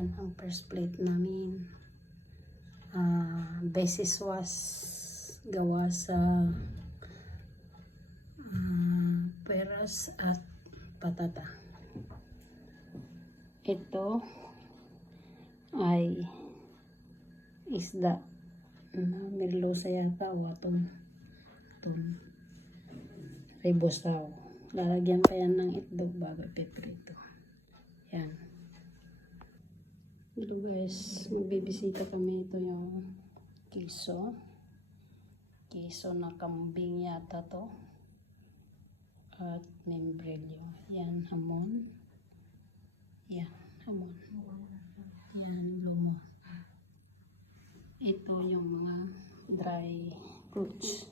Yan ang first plate namin. Beses was gawa sa peras at patata. Ito ay isda na merluza yata o atong ribosaw. Lalagyan pa yan ng itlog bago ipiprito. Yan. Hello guys, magbibisita kami. Ito yung kiso na kambing yata to, at membrelyo. Yan, hamon. Yan, hamon. Yan, lumo. Ito yung mga dry fruits.